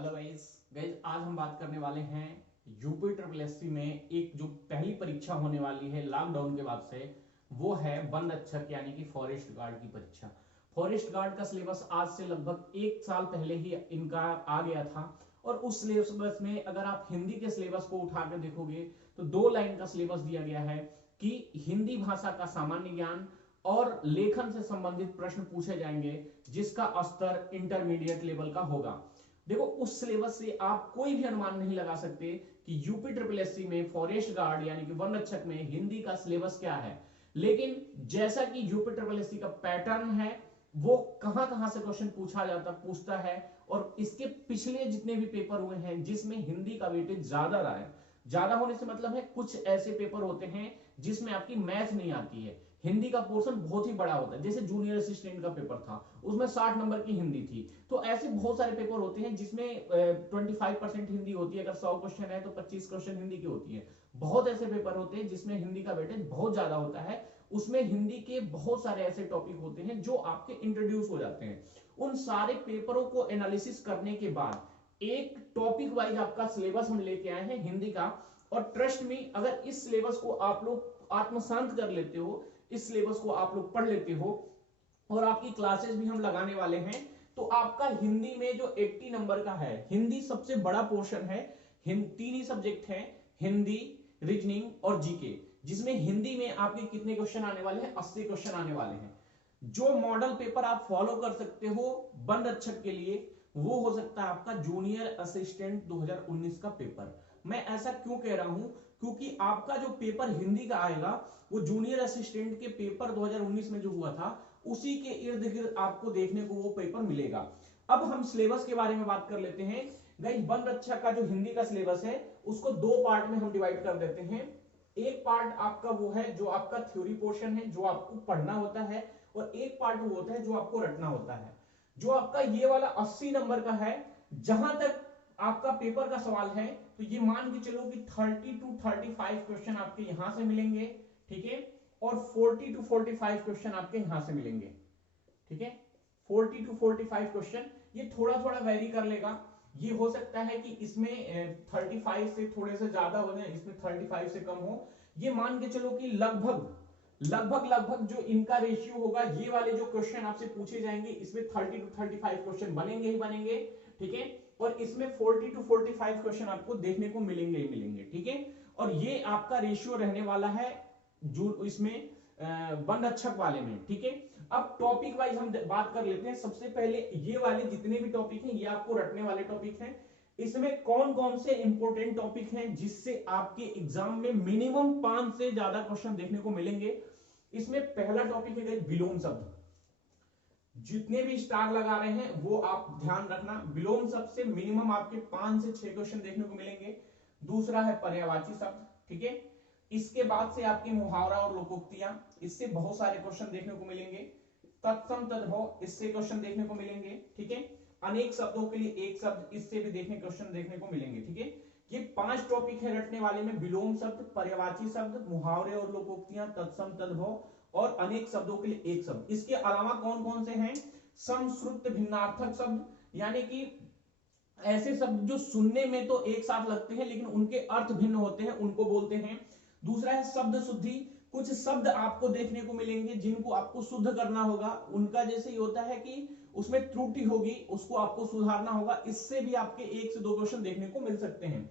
Hello guys guys आज हम बात करने वाले हैं यूपी ट्रिपल एससी में एक जो पहली परीक्षा होने वाली है लॉकडाउन के बाद से, वो है वन रक्षक यानी कि फॉरेस्ट गार्ड की परीक्षा। फॉरेस्ट गार्ड का सिलेबस आज से लगभग एक साल पहले ही इनका आ गया था और उस सिलेबस में अगर आप हिंदी के सिलेबस को उठा कर देखोगे तो 2 लाइन का सिलेबस दिया गया है कि हिंदी भाषा का सामान्य ज्ञान और लेखन से संबंधित प्रश्न पूछे जाएंगे जिसका स्तर इंटरमीडिएट लेवल का होगा। देखो उस सिलेबस से आप कोई भी अनुमान नहीं लगा सकते कि यूपी ट्रिपल एससी में फॉरेस्ट गार्ड यानी कि वन रक्षक में हिंदी का सिलेबस क्या है, लेकिन जैसा कि यूपी ट्रिपल एससी का पैटर्न है वो कहां कहां से क्वेश्चन पूछता है और इसके पिछले जितने भी पेपर हुए हैं जिसमें हिंदी का वेटेज ज्यादा रहा है। ज्यादा होने से मतलब है कुछ ऐसे पेपर होते हैं जिसमें आपकी मैथ नहीं आती है, हिंदी का पोर्शन बहुत ही बड़ा होता है। जैसे जूनियर असिस्टेंट का पेपर था उसमें 60 नंबर की हिंदी थी। तो ऐसे बहुत सारे पेपर होते हैं जिसमें 25% हिंदी होती है। अगर 100 क्वेश्चन है तो 25 क्वेश्चन हिंदी की होती है। बहुत ऐसे पेपर होते हैं जिसमें हिंदी का वेटेज बहुत ज्यादा होता है, उसमें हिंदी के बहुत सारे ऐसे टॉपिक होते हैं जो आपके इंट्रोड्यूस हो जाते हैं। उन सारे पेपरों को एनालिसिस करने के बाद एक टॉपिक वाइज आपका सिलेबस हम लेके आए हैं हिंदी का। और ट्रस्ट में अगर इस सिलेबस को आप लोग आत्मसात कर लेते हो, इस सिलेबस को आप लोग पढ़ लेते हो और आपकी क्लासेस भी हम लगाने वाले हैं, तो आपका हिंदी में जो 80 नंबर का है, हिंदी सबसे बड़ा पोर्शन है। तीन ही सब्जेक्ट है, हिंदी, रीजनिंग और जीके, जिसमें हिंदी में आपके कितने क्वेश्चन आने वाले हैं? 80 क्वेश्चन आने वाले हैं। जो मॉडल पेपर आप फॉलो कर सकते हो वन रक्षक के लिए वो हो सकता है आपका जूनियर असिस्टेंट 2019 का पेपर। मैं ऐसा क्यों कह रहा हूं? क्योंकि आपका जो पेपर हिंदी का आएगा वो जूनियर असिस्टेंट के पेपर 2019 में जो हुआ था उसी के इर्द गिर्द आपको देखने को वो पेपर मिलेगा। अब हम सिलेबस के बारे में बात कर लेते हैं। गाइस वन रक्षक का जो हिंदी का सिलेबस है उसको 2 पार्ट में हम डिवाइड कर देते हैं। एक पार्ट आपका वो है जो आपका थ्योरी पोर्शन है, जो आपको पढ़ना होता है, और एक पार्ट वो होता है जो आपको रटना होता है। जो आपका ये वाला 80 नंबर का है, जहां तक आपका पेपर का सवाल है तो ये मान के चलो कि 30 to 35 क्वेश्चन आपके यहां से मिलेंगे, ठीक है, और 40 to 45 क्वेश्चन आपके यहां से मिलेंगे, ठीक है। 40 to 45 क्वेश्चन, ये थोड़ा थोड़ा वेरी कर लेगा। ये हो सकता है कि इसमें 35 से थोड़े से ज्यादा हो जाए, इसमें 35 से कम हो। ये मान के चलो कि लगभग जो इनका रेशियो होगा, ये वाले जो क्वेश्चन आपसे पूछे जाएंगे इसमें 30 to 35 क्वेश्चन बनेंगे ही बनेंगे, ठीक है। और इसमें 40 to 45 क्वेश्चन आपको देखने को मिलेंगे ही मिलेंगे, ठीक है। और ये आपका रेशियो रहने वाला है जो इसमें वन रक्षक वाले में, ठीक है। अब टॉपिक वाइज हम बात कर लेते हैं। सबसे पहले ये वाले जितने भी टॉपिक हैं ये आपको रटने वाले टॉपिक हैं। इसमें कौन कौन से इंपॉर्टेंट टॉपिक हैं जिससे आपके एग्जाम में मिनिमम 5 से ज्यादा क्वेश्चन देखने को मिलेंगे? इसमें पहला टॉपिक है विलोम शब्द। जितने भी स्टार लगा रहे हैं वो आप ध्यान रखना, विलोम शब्द से मिनिमम आपके 5 से 6 क्वेश्चन देखने को मिलेंगे। दूसरा है पर्यायवाची शब्द, ठीक है। इसके बाद से आपकी मुहावरा और लोकोक्तियां, इससे बहुत सारे क्वेश्चन देखने को मिलेंगे। तत्सम तद्भव, इससे क्वेश्चन देखने को मिलेंगे, ठीक है। अनेक शब्दों के लिए एक शब्द, इससे भी क्वेश्चन देखने को मिलेंगे, ठीक है। ये 5 टॉपिक है रटने वाले में, विलोम शब्द, पर्यायवाची शब्द, मुहावरे और लोकोक्तियां, तत्सम तद्भव और अनेक शब्दों के लिए एक शब्द। इसके अलावा कौन कौन से हैं? समश्रुत भिन्नार्थक शब्द, यानी कि ऐसे शब्द जो सुनने में तो एक साथ लगते हैं लेकिन उनके अर्थ भिन्न होते हैं, उनको बोलते हैं। दूसरा है शब्द शुद्धि, कुछ शब्द आपको देखने को मिलेंगे जिनको आपको शुद्ध करना होगा। उनका जैसे ही होता है कि उसमें त्रुटि होगी, उसको आपको सुधारना होगा। इससे भी आपके 1 से 2 क्वेश्चन देखने को मिल सकते हैं।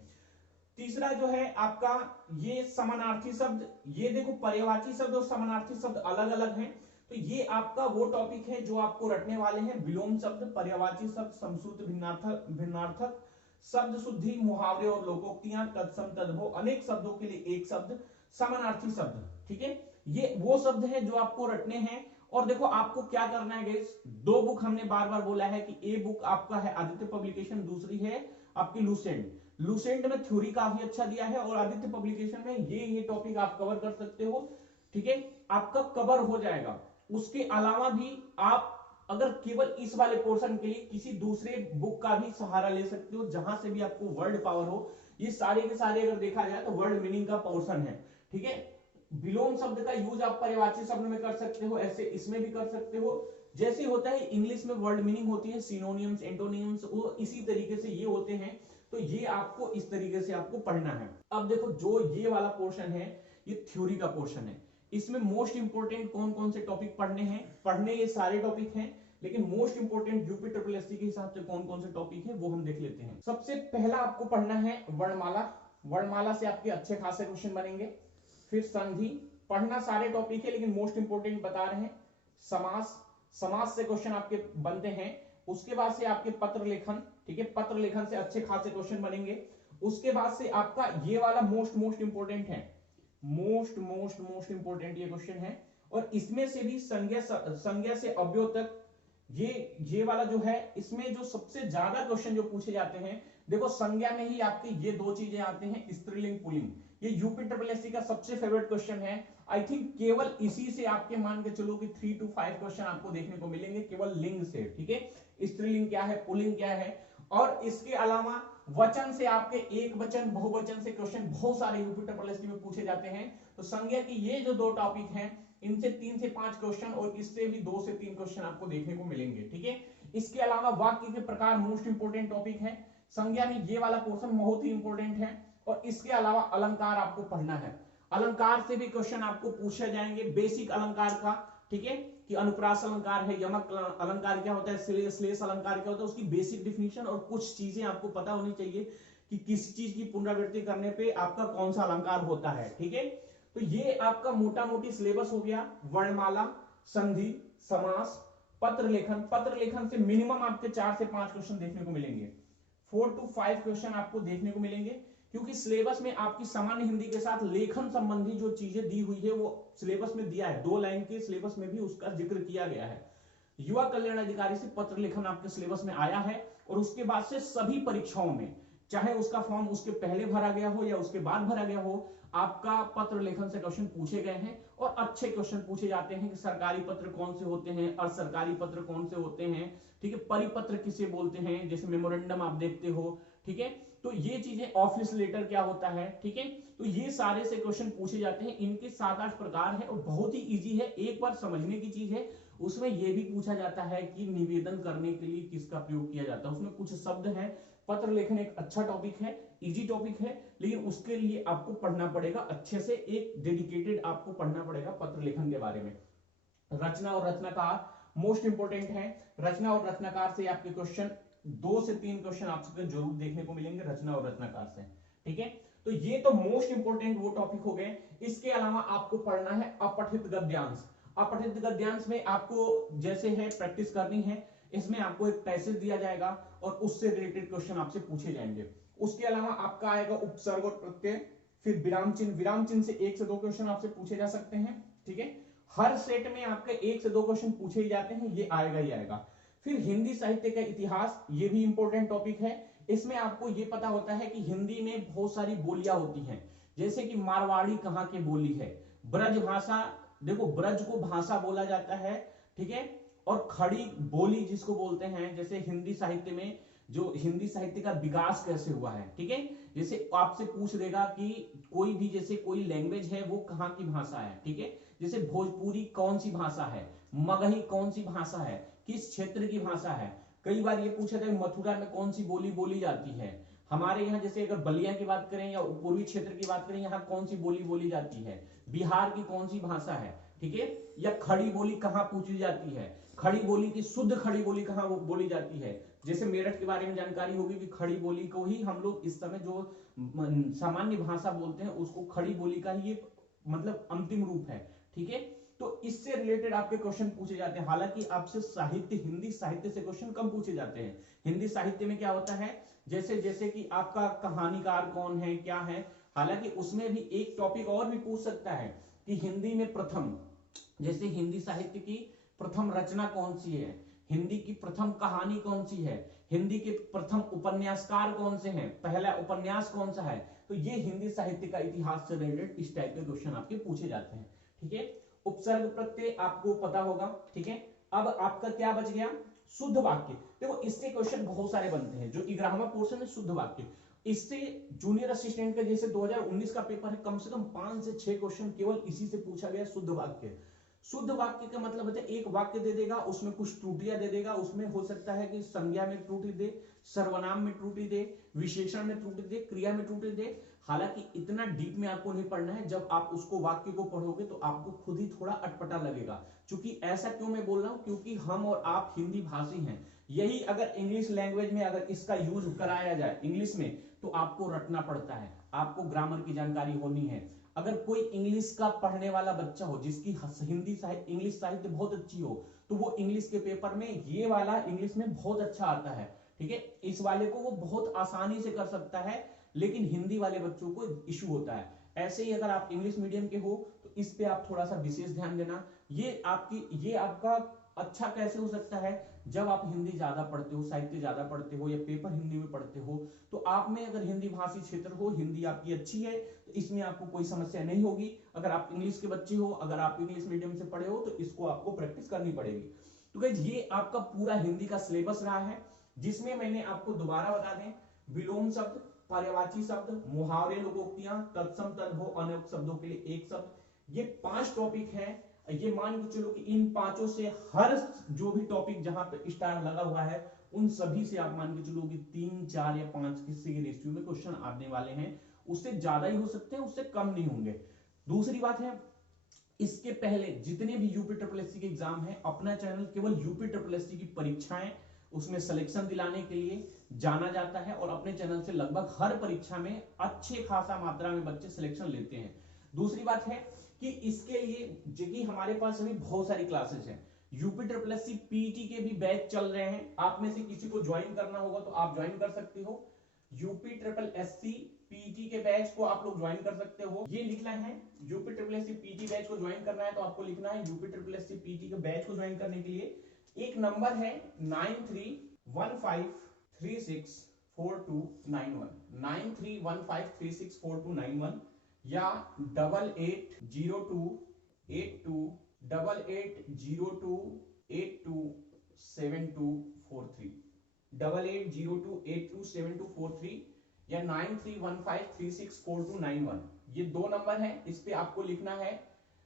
तीसरा जो है आपका ये समानार्थी शब्द, ये देखो पर्यायवाची शब्द और समानार्थी शब्द अलग अलग हैं, तो ये आपका वो टॉपिक है जो आपको रटने वाले हैं। विलोम शब्द, पर्यायवाची शब्द, समश्रुत भिन्नार्थक, शब्द शुद्धि, मुहावरे और लोकोक्तियां, तत्सम तद्भव, अनेक शब्दों के लिए एक शब्द, समानार्थी शब्द, ठीक है। ये वो शब्द हैं जो आपको रटने हैं। और देखो आपको क्या करना है गाइस, 2 बुक हमने बार बार बोला है कि ए बुक आपका है आदित्य पब्लिकेशन, दूसरी है आपकी लूसेंट। लूसेंट में थ्योरी काफी अच्छा दिया है और आदित्य पब्लिकेशन में ये टॉपिक आप कवर कर सकते हो, ठीक है, आपका कवर हो जाएगा। उसके अलावा भी आप अगर केवल इस वाले पोर्शन के लिए किसी दूसरे बुक का भी सहारा ले सकते हो जहां से भी आपको वर्ड पावर हो। ये सारे के सारे अगर देखा जाए तो वर्ड मीनिंग का पोर्शन है, ठीक है। विलोम शब्द का यूज आप पर्यायवाची शब्द में कर सकते हो, ऐसे इसमें भी कर सकते हो। जैसे होता है इंग्लिश में वर्ड मीनिंग होती है, सिनोनिम्स, एंटोनिम्स, वो इसी तरीके से ये होते हैं। तो ये आपको इस तरीके से आपको पढ़ना है। अब देखो जो ये वाला पोर्शन है ये थ्योरी का पोर्शन है। इसमें मोस्ट इंपोर्टेंट कौन कौन से टॉपिक पढ़ने हैं, पढ़ने ये सारे टॉपिक हैं, लेकिन most important UP triple SC के हिसाब से कौन कौन से टॉपिक है वो हम देख लेते हैं। सबसे पहला आपको पढ़ना है वर्णमाला। वर्णमाला से आपके अच्छे खासे क्वेश्चन बनेंगे। फिर संधि, पढ़ना सारे टॉपिक है लेकिन मोस्ट इंपोर्टेंट बता रहे हैं। समास, समास से क्वेश्चन आपके बनते हैं। उसके बाद से आपके पत्र लेखन, ठीक है, पत्र लेखन से अच्छे खासे क्वेश्चन बनेंगे। उसके बाद से आपका ये वाला मोस्ट इंपोर्टेंट है, मोस्ट इंपोर्टेंट ये क्वेश्चन है। और इसमें से भी संज्ञा से अव्यय तक ये वाला जो है, इसमें जो सबसे ज्यादा क्वेश्चन जो पूछे जाते हैं, देखो संज्ञा में ही आपकी ये दो चीजें आते हैं, स्त्रीलिंग पुल्लिंग। ये यूपी ट्रिपल एससी का सबसे फेवरेट क्वेश्चन है। आई थिंक केवल इसी से आपके मान के चलो कि 3 to 5 क्वेश्चन आपको देखने को मिलेंगे केवल लिंग से, ठीक है, स्त्रीलिंग क्या है, पुल्लिंग क्या है। और इसके अलावा वचन से आपके एक वचन बहुवचन से क्वेश्चन बहुत सारे यूपी ट्रिपल एससी में पूछे जाते हैं। तो संज्ञा की ये जो दो टॉपिक हैं, इनसे 3 से 5 क्वेश्चन और इससे भी 2 से 3 क्वेश्चन आपको देखने को मिलेंगे, ठीक है। इसके अलावा वाक्य के प्रकार मोस्ट इंपोर्टेंट टॉपिक है। संज्ञा में ये वाला पोर्शन बहुत ही इंपॉर्टेंट है। और इसके अलावा अलंकार आपको पढ़ना है। अलंकार से भी क्वेश्चन आपको पूछे जाएंगे, बेसिक अलंकार का, ठीक है, कि अनुप्रास अलंकार है, यमक अलंकार क्या होता है, श्लेष अलंकार क्या होता है, उसकी बेसिक डिफिनीशन और कुछ चीजें आपको पता होनी चाहिए कि किस चीज की पुनरावृत्ति करने पे आपका कौन सा अलंकार होता है, ठीक है। तो ये आपका मोटा मोटी सिलेबस हो गया। वर्णमाला, संधि, समास, पत्र लेखन। पत्र लेखन से मिनिमम आपके 4 से 5 क्वेश्चन देखने को मिलेंगे, 4 to 5 क्वेश्चन आपको देखने को मिलेंगे, क्योंकि सिलेबस में आपकी सामान्य हिंदी के साथ लेखन संबंधी जो चीजें दी हुई है वो सिलेबस में दिया है। 2 लाइन के सिलेबस में भी उसका जिक्र किया गया है। युवा कल्याण अधिकारी से पत्र लेखन आपके सिलेबस में आया है। और उसके बाद से सभी परीक्षाओं में, चाहे उसका फॉर्म उसके पहले भरा गया हो या उसके बाद भरा गया हो, आपका पत्र लेखन से क्वेश्चन पूछे गए हैं। और अच्छे क्वेश्चन पूछे जाते हैं कि सरकारी पत्र कौन से होते हैं, और सरकारी पत्र कौन से होते हैं, ठीक है, परिपत्र किसे बोलते हैं, जैसे मेमोरेंडम आप देखते हो, ठीक है। तो ये चीजें, ऑफिस लेटर क्या होता है, ठीक है। तो ये सारे से क्वेश्चन पूछे जाते हैं। इनके 7-8 प्रकार है और बहुत ही इजी है, एक बार समझने की चीज है। उसमें यह भी पूछा जाता है कि निवेदन करने के लिए किसका प्रयोग किया जाता है, उसमें कुछ शब्द हैं। पत्र लेखन एक अच्छा टॉपिक है, इजी टॉपिक है, लेकिन उसके लिए आपको पढ़ना पड़ेगा अच्छे से, एक डेडिकेटेड आपको पढ़ना पड़ेगा पत्र लेखन के बारे में। रचना और रचनाकार मोस्ट इंपोर्टेंट है। रचना और रचनाकार से आपके क्वेश्चन 2 से 3 क्वेश्चन आपको जरूर देखने को मिलेंगे रचना और रचनाकार से, ठीक है। तो ये तो मोस्ट इंपोर्टेंट वो टॉपिक हो गए। इसके अलावा आपको पढ़ना है अपठित गद्यांश। अपठित गद्यांश में आपको जैसे है प्रैक्टिस करनी है। इसमें आपको एक पैसेज दिया जाएगा और उससे रिलेटेड क्वेश्चन आपसे पूछे जाएंगे। उसके अलावा आपका आएगा उपसर्ग और प्रत्यय, फिर विराम चिन्ह। विराम चिन्ह से 1 से 2 क्वेश्चन आपसे पूछे जा सकते हैं, ठीक है। हर सेट में आपके 1 से 2 क्वेश्चन पूछे ही जाते हैं, ये आएगा ही आएगा। फिर हिंदी साहित्य का इतिहास, ये भी इंपॉर्टेंट टॉपिक है। इसमें आपको ये पता होता है कि हिंदी में बहुत सारी बोलियां होती हैं, जैसे कि मारवाड़ी कहाँ की बोली है, ब्रज भाषा, देखो ब्रज को भाषा बोला जाता है, ठीक है। और खड़ी बोली जिसको बोलते हैं, जैसे हिंदी साहित्य में जो हिंदी साहित्य का विकास कैसे हुआ है, ठीक है। जैसे आपसे पूछ देगा कि कोई भी जैसे कोई लैंग्वेज है वो कहाँ की भाषा है, ठीक है। जैसे भोजपुरी कौन सी भाषा है, मगही कौन सी भाषा है, किस क्षेत्र की भाषा है। कई बार ये पूछा था मथुरा में कौन सी बोली बोली जाती है, हमारे यहाँ जैसे अगर बलिया की बात करें या पूर्वी क्षेत्र की बात करें, यहाँ कौन सी बोली बोली जाती है, बिहार की कौन सी भाषा है, ठीक है। या खड़ी बोली कहाँ पूछी जाती है, खड़ी बोली की शुद्ध खड़ी बोली कहाँ बोली जाती है। जैसे मेरठ के बारे में जानकारी होगी कि खड़ी बोली को ही हम लोग इस समय जो सामान्य भाषा बोलते हैं उसको खड़ी बोली का ही मतलब अंतिम रूप है, ठीक है। तो इससे रिलेटेड आपके क्वेश्चन पूछे जाते हैं। हालांकि आपसे साहित्य, हिंदी साहित्य से क्वेश्चन कम पूछे जाते हैं। हिंदी साहित्य में क्या होता है, जैसे जैसे कि आपका कहानीकार कौन है, क्या है। हालांकि उसमें भी एक टॉपिक और भी पूछ सकता है कि हिंदी में प्रथम, जैसे हिंदी साहित्य की प्रथम रचना कौन सी है, हिंदी की प्रथम कहानी कौन सी है, हिंदी के प्रथम उपन्यासकार कौन से हैं, पहला उपन्यास कौन सा है। तो ये हिंदी साहित्य का इतिहास से रिलेटेड इस टाइप के क्वेश्चन आपके पूछे जाते हैं, ठीक है। उपसर्ग प्रत्यय आपको पता होगा, ठीक है। अब आपका क्या बच गया, शुद्ध वाक्य। देखो इससे क्वेश्चन बहुत सारे बनते हैं, जो 11वां पोर्शन है शुद्ध वाक्य, इससे जूनियर असिस्टेंट का जैसे 2019 का पेपर है, कम से कम 5 से 6 क्वेश्चन केवल इसी से पूछा गया, शुद्ध वाक्य। शुद्ध वाक्य का मतलब होता है एक वाक्य दे देगा, उसमें कुछ त्रुटियां दे देगा, उसमें हो सकता है कि संज्ञा में त्रुटि दे, सर्वनाम में त्रुटि दे, विशेषण में त्रुटि दे, क्रिया में त्रुटि दे। हालांकि इतना डीप में आपको नहीं पढ़ना है, जब आप उसको वाक्य को पढ़ोगे तो आपको खुद ही थोड़ा अटपटा लगेगा। क्योंकि ऐसा क्यों मैं बोल रहा हूं, क्योंकि हम और आप हिंदी भाषी हैं। यही अगर इंग्लिश लैंग्वेज में अगर इसका यूज कराया जाए इंग्लिश में, तो आपको रटना पड़ता है, आपको ग्रामर की जानकारी होनी है। अगर कोई इंग्लिश का पढ़ने वाला बच्चा हो जिसकी हिंदी साहित्य इंग्लिश साहित्य बहुत अच्छी हो, तो वो इंग्लिश के पेपर में ये वाला इंग्लिश में बहुत अच्छा आता है, ठीक है, इस वाले को वो बहुत आसानी से कर सकता है। लेकिन हिंदी वाले बच्चों को इशू होता है। ऐसे ही अगर आप इंग्लिश मीडियम के हो तो इस पे आप थोड़ा सा विशेष ध्यान देना। ये आपका अच्छा कैसे हो सकता है, जब आप हिंदी ज्यादा पढ़ते हो, साहित्य ज्यादा पढ़ते हो या पेपर हिंदी में पढ़ते हो, तो आप में अगर हिंदी भाषी क्षेत्र हो, हिंदी आपकी अच्छी है, तो इसमें आपको कोई समस्या नहीं होगी। अगर आप इंग्लिश के बच्चे हो, अगर आप इंग्लिश मीडियम से पढ़े हो, तो इसको आपको प्रैक्टिस करनी पड़ेगी। तो गाइस ये आपका पूरा हिंदी का सिलेबस रहा है, जिसमें मैंने आपको दोबारा बता दें, विलोम शब्द, पर्यायवाची शब्द, मुहावरे, लोकोक्तियां, तत्सम तद्भव, अनवक्त शब्दों के लिए एक शब्द, ये 5 टॉपिक हैं। ये मान के चलो कि इन 5 से हर जो भी टॉपिक जहां पे स्टार लगा हुआ है, उन सभी से आप मान के चलो कि 3, 4 या 5 किसी के रेशियो में क्वेश्चन आने वाले हैं। उससे ज्यादा ही हो सकते हैं, उससे कम नहीं होंगे। दूसरी बात है, इसके पहले जितने भी यूपी ट्रिपल एससी के एग्जाम है, अपना चैनल केवल यूपी ट्रिपल एससी की परीक्षाएं, उसमें सिलेक्शन दिलाने के लिए जाना जाता है, और अपने चैनल से लगभग हर परीक्षा में अच्छे खासा मात्रा में बच्चे सिलेक्शन लेते हैं। दूसरी बात है कि इसके लिए जगह हमारे पास अभी बहुत सारी क्लासेस हैं। यूपी ट्रिपल एससी पीटी के भी बैच चल रहे हैं, आप में से किसी को ज्वाइन करना होगा तो आप ज्वाइन कर सकते हो। यूपी ट्रिपल एससी पीटी के बैच को आप लोग ज्वाइन कर सकते हो। ये लिखना है UP triple SC PT batch को ज्वाइन करना है, तो आपको लिखना है यूपी ट्रिपल एससी पीटी के बैच को ज्वाइन करने के लिए एक नंबर है 9315364291, 9315364291, या 8802827243, 8802827243 या 9315364291। ये 2 नंबर है, इस पे आपको लिखना है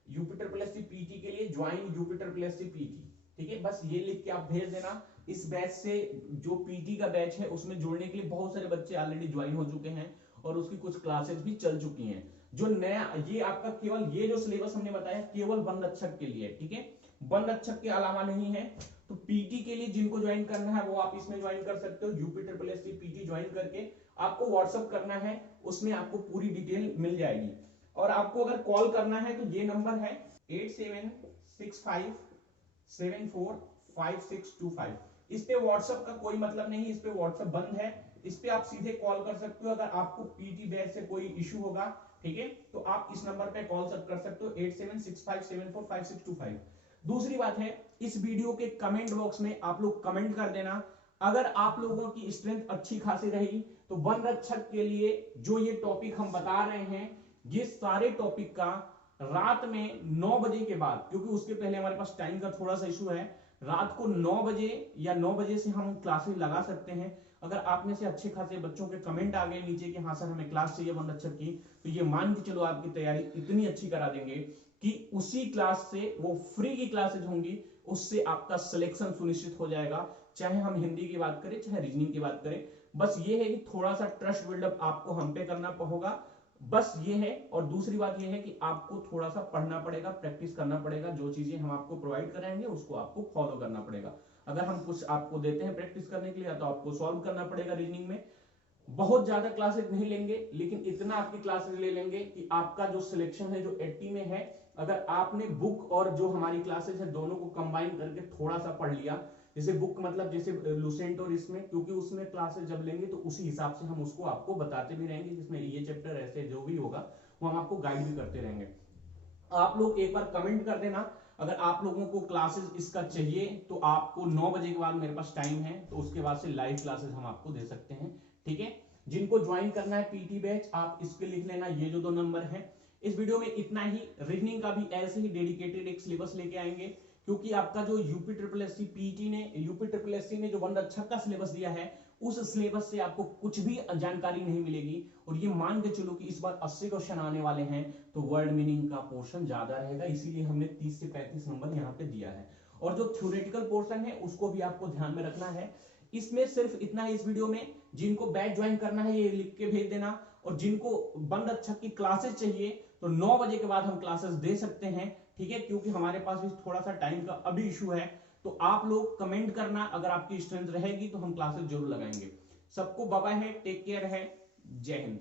यूपी ट्रिपल एससी पीटी के लिए join UP triple SC PT, ठीक है। बस ये लिख के आप भेज देना। इस बैच से जो पीटी का बैच है उसमें जोड़ने के लिए बहुत सारे बच्चे ऑलरेडी ज्वाइन हो चुके हैं और उसकी कुछ क्लासेस भी चल चुकी हैं। जो नया ये आपका केवल ये जो सिलेबस हमने बताया केवल वन रक्षक के लिए, ठीक है, वन रक्षक के अलावा नहीं है। तो पीटी के लिए जिनको ज्वाइन करना है वो आप इसमें ज्वाइन कर सकते हो। UP triple SC PT join करके आपको व्हाट्सअप करना है, उसमें आपको पूरी डिटेल मिल जाएगी। और आपको अगर कॉल करना है तो ये नंबर है 8765745625। इस पे व्हाट्सएप का कोई मतलब नहीं, इस पे व्हाट्सएप बंद है। इस पे आप सीधे कॉल कर सकते हो अगर आपको पीटी बैच से कोई इश्यू होगा, ठीक है, तो आप इस नंबर पे कॉल कर सकते हो 8765745625। दूसरी बात है, इस वीडियो के कमेंट बॉक्स में आप लोग कमेंट कर देना, अगर आप लोगों की स्ट्रेंथ अच्छी खासी रही तो वन रक्षक के लिए जो ये टॉपिक हम बता रहे हैं, ये सारे टॉपिक का रात में 9 बजे के बाद, क्योंकि उसके पहले हमारे पास टाइम का थोड़ा सा इशू है, रात को 9 बजे या 9 बजे से हम क्लासेस लगा सकते हैं। अगर आप में से अच्छे खासे बच्चों के कमेंट आ गए नीचे कि हाँ सर हमें क्लास चाहिए वन रक्षक की, तो ये मान के चलो आपकी तैयारी इतनी अच्छी करा देंगे कि उसी क्लास से वो फ्री की क्लासेज होंगी, उससे आपका सिलेक्शन सुनिश्चित हो जाएगा। चाहे हम हिंदी की बात करें चाहे रीजनिंग की बात करें, बस ये है कि थोड़ा सा ट्रस्ट बिल्डअप आपको हम पे करना होगा, बस ये है। और दूसरी बात ये है कि आपको थोड़ा सा पढ़ना पड़ेगा, प्रैक्टिस करना पड़ेगा, जो चीजें हम आपको प्रोवाइड कराएंगे उसको आपको फॉलो करना पड़ेगा। अगर हम कुछ आपको देते हैं प्रैक्टिस करने के लिए तो आपको सॉल्व करना पड़ेगा रीजनिंग में। बहुत ज्यादा क्लासेस नहीं लेंगे, लेकिन इतना आपकी क्लासेस ले लेंगे कि आपका जो सिलेक्शन है जो 80 में है, अगर आपने बुक और जो हमारी क्लासेस है दोनों को कंबाइन करके थोड़ा सा पढ़ लिया, जैसे बुक मतलब जैसे लुसेंट और इसमें, क्योंकि उसमें क्लासेस जब लेंगे तो उसी हिसाब से हम उसको आपको बताते भी रहेंगे, जिसमें ये चैप्टर ऐसे जो भी होगा वो हम आपको गाइड भी करते रहेंगे। आप लोग एक बार कमेंट कर देना अगर आप लोगों को क्लासेस इसका चाहिए, तो आपको 9 बजे के बाद मेरे पास टाइम है, तो उसके बाद से लाइव क्लासेस हम आपको दे सकते हैं, ठीक है। जिनको ज्वाइन करना है पीटी बैच, आप इसके लिख लेना ये जो 2 नंबर है। इस वीडियो में इतना ही। रीजनिंग का भी ऐसे ही डेडिकेटेड एक सिलेबस लेके आएंगे, क्योंकि आपका जो यूपी ट्रिपल एससी पीटी ने यूपी ट्रिपल एससी ने जो वन रक्षक का सिलेबस दिया है उस सिलेबस से आपको कुछ भी जानकारी नहीं मिलेगी। और ये मान के चलो कि इस बार 80 क्वेश्चन आने वाले हैं, तो वर्ड मीनिंग का पोर्शन ज्यादा रहेगा, इसीलिए हमने 30 से 35 नंबर यहाँ पे दिया है। और जो थ्योरेटिकल पोर्शन है उसको भी आपको ध्यान में रखना है। इसमें सिर्फ इतना है इस वीडियो में, जिनको बैच ज्वाइन करना है ये लिख के भेज देना, और जिनको बनरक्षक की क्लासेस चाहिए तो 9 बजे के बाद हम क्लासेस दे सकते हैं, ठीक है, क्योंकि हमारे पास भी थोड़ा सा टाइम का अभी इशू है। तो आप लोग कमेंट करना, अगर आपकी स्ट्रेंथ रहेगी तो हम क्लासेस जरूर लगाएंगे। सबको बाय बाय है, टेक केयर है, जय हिंद।